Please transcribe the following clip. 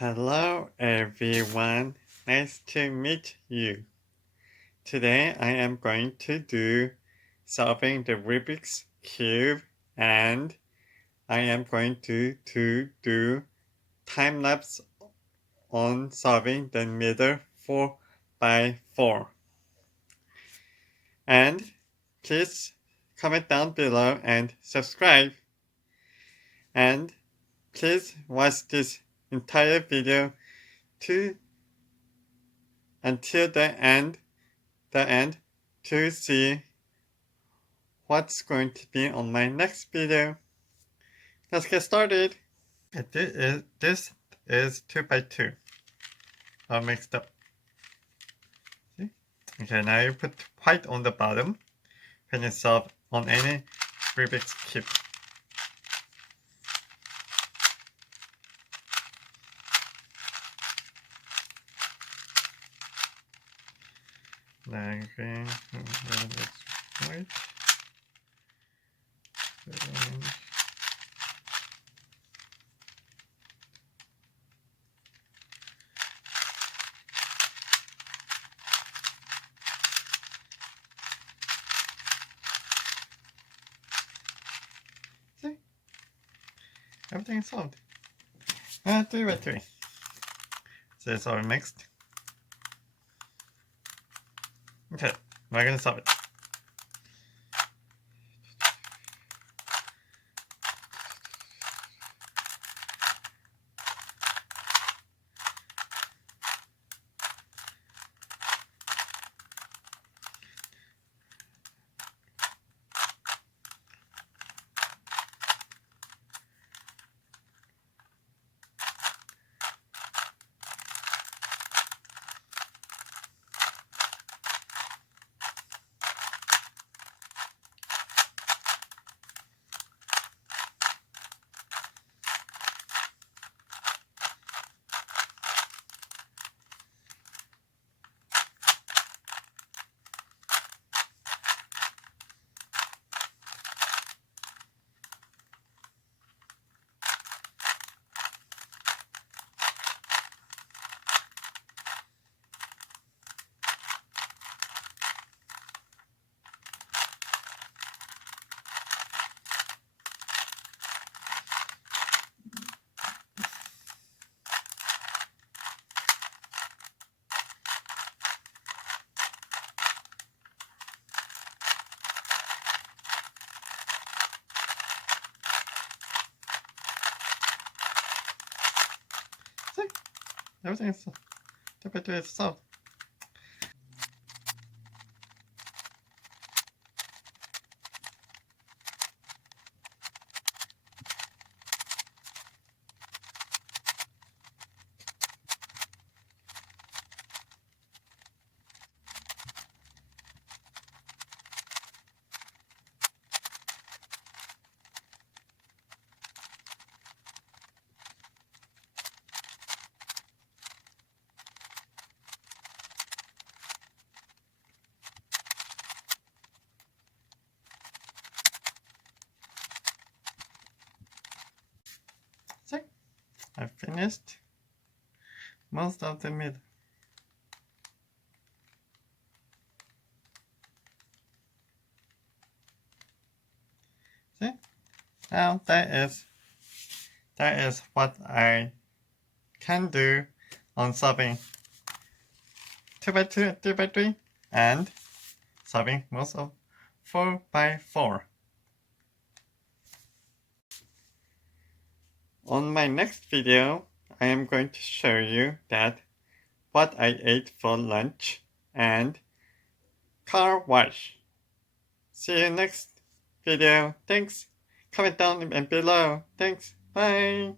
Hello everyone, nice to meet you. Today I am going to do solving the Rubik's Cube and I am going to do time lapse on solving the middle 4 by 4. And please comment down below and subscribe. And please watch this entire video to until the end to see what's going to be on my next video. Let's get started. This is 2 by 2 all mixed up. See? Okay, now you put white on the bottom when you solve on any Rubik's Cube. Now green, that's white. See? Everything is solved. 3 by 3. So it's all mixed. Okay, we're gonna solve it. See? Everything is solved. 2 by 2 is solved. See? I finished most of the middle. See? Now that is what I can do on solving 2 by 2, 3 by 3, and solving most of 4 by 4. On my next video, I am going to show you that what I ate for lunch and car wash. See you next video. Thanks. Comment down and below. Thanks. Bye.